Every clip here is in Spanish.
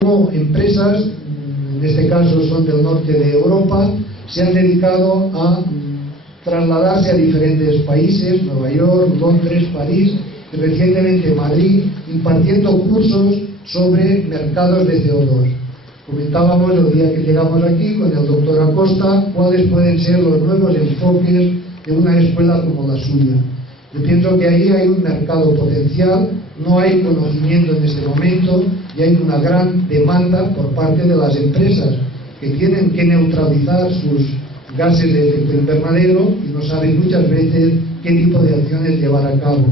Como empresas, en este caso son del norte de Europa, se han dedicado a trasladarse a diferentes países, Nueva York, Londres, París y recientemente Madrid, impartiendo cursos sobre mercados de CO2. Comentábamos el día que llegamos aquí con el doctor Acosta cuáles pueden ser los nuevos enfoques de una escuela como la suya. Yo pienso que ahí hay un mercado potencial, no hay conocimiento en este momento y hay una gran demanda por parte de las empresas que tienen que neutralizar sus gases de efecto invernadero y no saben muchas veces qué tipo de acciones llevar a cabo.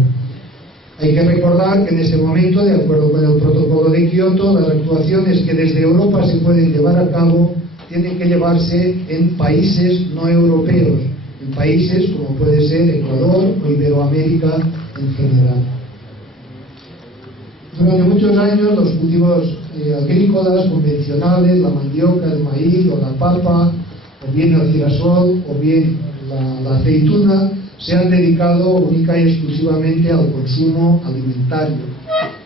Hay que recordar que en este momento, de acuerdo con el protocolo de Kioto, las actuaciones que desde Europa se pueden llevar a cabo tienen que llevarse en países no europeos, en países como puede ser Ecuador o Iberoamérica en general. Durante muchos años los cultivos agrícolas convencionales, la mandioca, el maíz o la papa, o bien el girasol o bien la aceituna, se han dedicado única y exclusivamente al consumo alimentario.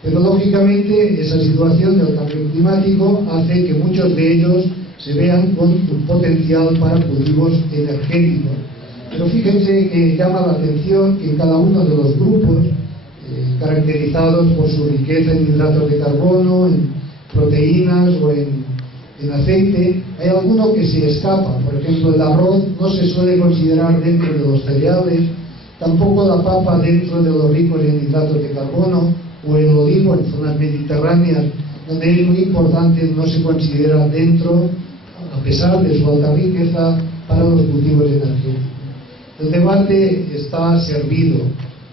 Pero lógicamente esa situación del cambio climático hace que muchos de ellos se vean con un potencial para cultivos energéticos. Pero fíjense que llama la atención que en cada uno de los grupos, caracterizados por su riqueza en hidratos de carbono, en proteínas o en aceite, hay alguno que se escapa. Por ejemplo, el arroz no se suele considerar dentro de los cereales, tampoco la papa dentro de los ricos en hidratos de carbono, o el olivo en zonas mediterráneas, donde es muy importante, no se considera dentro, a pesar de su alta riqueza, para los cultivos energéticos. El debate está servido,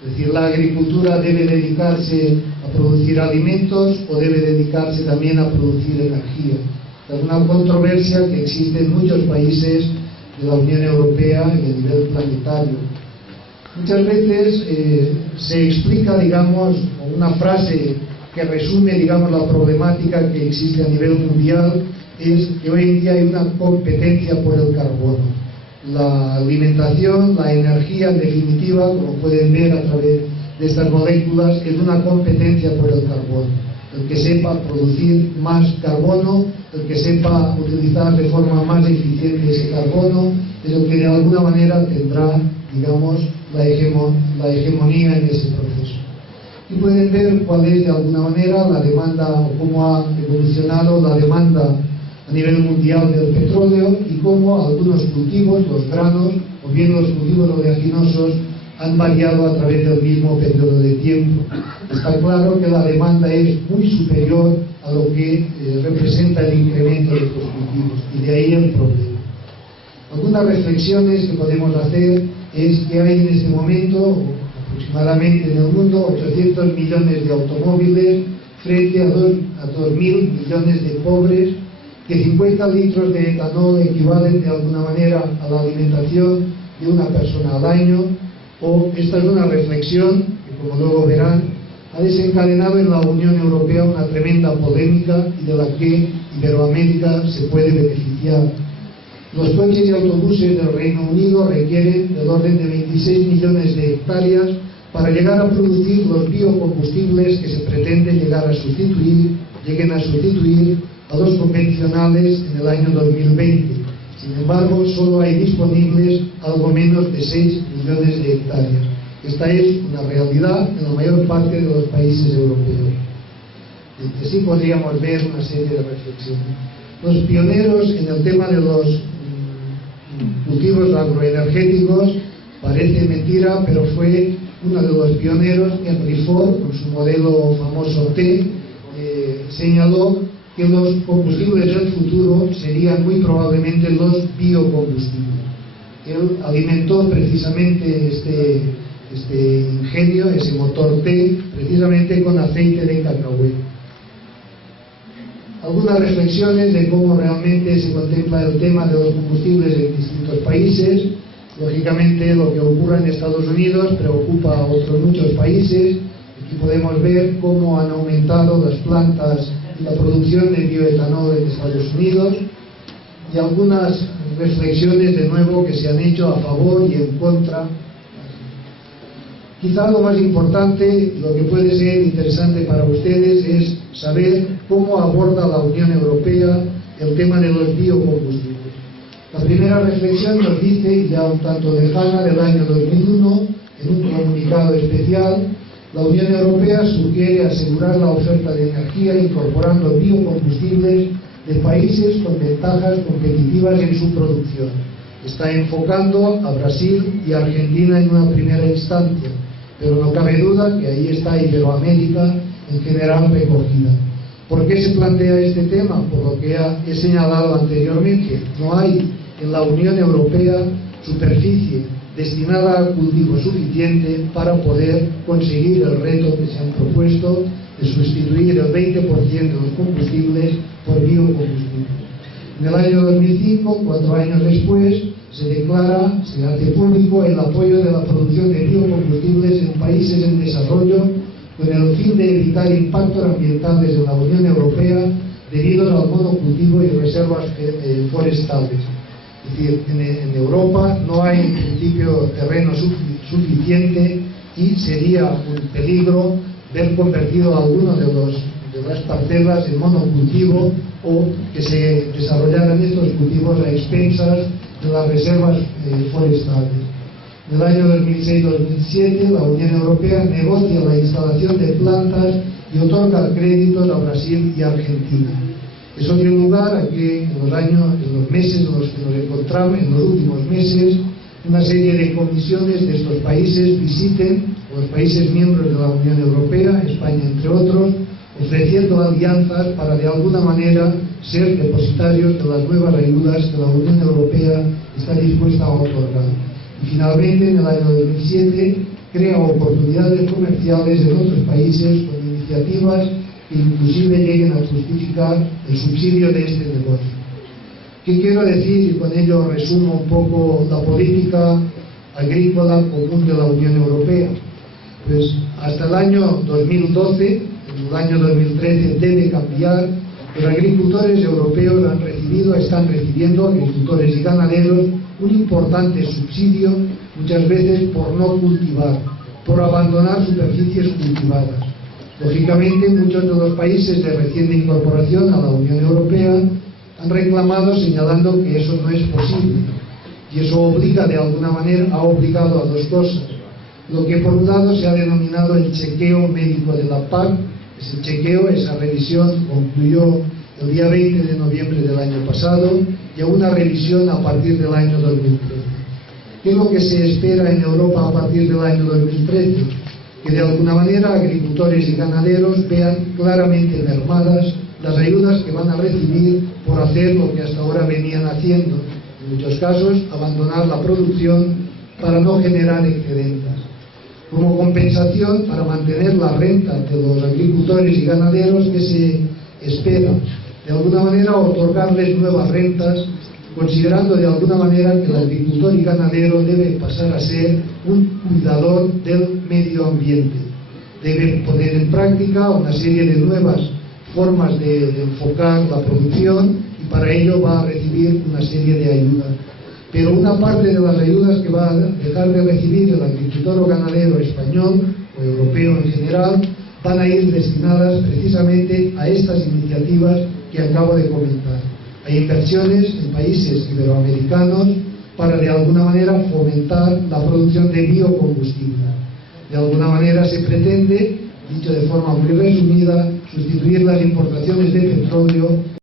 es decir, la agricultura debe dedicarse a producir alimentos o debe dedicarse también a producir energía. Es una controversia que existe en muchos países de la Unión Europea y a nivel planetario. Muchas veces se explica, digamos, una frase que resume, digamos, la problemática que existe a nivel mundial, es que hoy en día hay una competencia por el carbono. La alimentación, la energía, en definitiva, como pueden ver a través de estas moléculas, es una competencia por el carbono. El que sepa producir más carbono, el que sepa utilizar de forma más eficiente ese carbono, es el que de alguna manera tendrá, digamos, la hegemonía en ese proceso. Y pueden ver cuál es de alguna manera la demanda o cómo ha evolucionado la demanda a nivel mundial del petróleo y cómo algunos cultivos, los granos o bien los cultivos oleaginosos, han variado a través del mismo periodo de tiempo. Está claro que la demanda es muy superior a lo que representa el incremento de estos cultivos, y de ahí el problema. Algunas reflexiones que podemos hacer es que hay en este momento, aproximadamente en el mundo, 800 millones de automóviles frente a 2.000 millones de pobres, que 50 litros de etanol equivalen de alguna manera a la alimentación de una persona al año. O esta es una reflexión que, como luego verán, ha desencadenado en la Unión Europea una tremenda polémica y de la que Iberoamérica se puede beneficiar. Los coches y autobuses del Reino Unido requieren del orden de 26 millones de hectáreas para llegar a producir los biocombustibles que se pretende lleguen a sustituir a los convencionales en el año 2020. Sin embargo, solo hay disponibles algo menos de 6 millones de hectáreas. Esta es una realidad en la mayor parte de los países europeos. Y así podríamos ver una serie de reflexiones. Los pioneros en el tema de los cultivos agroenergéticos, parece mentira, pero fue uno de los pioneros, Henry Ford, con su modelo famoso T, señaló que los combustibles del futuro serían muy probablemente los biocombustibles. Él alimentó precisamente este ingenio, ese motor T, precisamente con aceite de cacahuete. Algunas reflexiones de cómo realmente se contempla el tema de los combustibles en distintos países. Lógicamente, lo que ocurre en Estados Unidos preocupa a otros muchos países. Aquí podemos ver cómo han aumentado las plantas y la producción de bioetanol en Estados Unidos, y algunas reflexiones de nuevo que se han hecho a favor y en contra. Quizá lo más importante, lo que puede ser interesante para ustedes, es saber cómo aborda la Unión Europea el tema de los biocombustibles. La primera reflexión nos dice, ya un tanto lejana, del año 2001, en un comunicado especial, la Unión Europea sugiere asegurar la oferta de energía incorporando biocombustibles de países con ventajas competitivas en su producción. Está enfocando a Brasil y Argentina en una primera instancia, pero no cabe duda que ahí está Iberoamérica en general recogida. ¿Por qué se plantea este tema? Por lo que he señalado anteriormente, no hay en la Unión Europea superficie destinada a cultivo suficiente para poder conseguir el reto que se han propuesto de sustituir el 20% de los combustibles por biocombustibles. En el año 2005, 4 años después, se hace público el apoyo de la producción de biocombustibles en países en desarrollo con el fin de evitar impactos ambientales en la Unión Europea debido al monocultivo y reservas forestales. Es decir, en Europa no hay en principio terreno suficiente y sería un peligro ver convertido alguno de las parcelas en monocultivo o que se desarrollaran estos cultivos a expensas de las reservas forestales. En el año 2006-2007 la Unión Europea negocia la instalación de plantas y otorga créditos a Brasil y Argentina. Eso dio lugar a que en los meses en los que nos encontramos, en los últimos meses, una serie de comisiones de estos países visiten los países miembros de la Unión Europea, España entre otros, ofreciendo alianzas para de alguna manera ser depositarios de las nuevas ayudas que la Unión Europea está dispuesta a otorgar. Y finalmente, en el año 2007, crea oportunidades comerciales en otros países con iniciativas que inclusive lleguen a justificar el subsidio de este negocio. ¿Qué quiero decir? Y con ello resumo un poco la política agrícola común de la Unión Europea. Pues hasta el año 2012, en el año 2013 debe cambiar. Los agricultores europeos están recibiendo, agricultores y ganaderos, un importante subsidio, muchas veces por no cultivar, por abandonar superficies cultivadas. Lógicamente, muchos de los países de reciente incorporación a la Unión Europea han reclamado señalando que eso no es posible. Y eso obliga de alguna manera, ha obligado a dos cosas. Lo que por un lado se ha denominado el chequeo médico de la PAC. Ese chequeo, esa revisión concluyó el día 20 de noviembre del año pasado y a una revisión a partir del año 2013. ¿Qué es lo que se espera en Europa a partir del año 2013? Que de alguna manera agricultores y ganaderos vean claramente mermadas las ayudas que van a recibir por hacer lo que hasta ahora venían haciendo, en muchos casos abandonar la producción para no generar excedentes. Como compensación, para mantener la renta de los agricultores y ganaderos, que se espera de alguna manera otorgarles nuevas rentas, considerando de alguna manera que el agricultor y ganadero debe pasar a ser un cuidador del medio ambiente. Debe poner en práctica una serie de nuevas formas de enfocar la producción y para ello va a recibir una serie de ayudas. Pero una parte de las ayudas que va a dejar de recibir el agricultor o ganadero español o europeo en general van a ir destinadas precisamente a estas iniciativas que acabo de comentar. Hay inversiones en países iberoamericanos para de alguna manera fomentar la producción de biocombustibles. De alguna manera se pretende, dicho de forma muy resumida, sustituir las importaciones de petróleo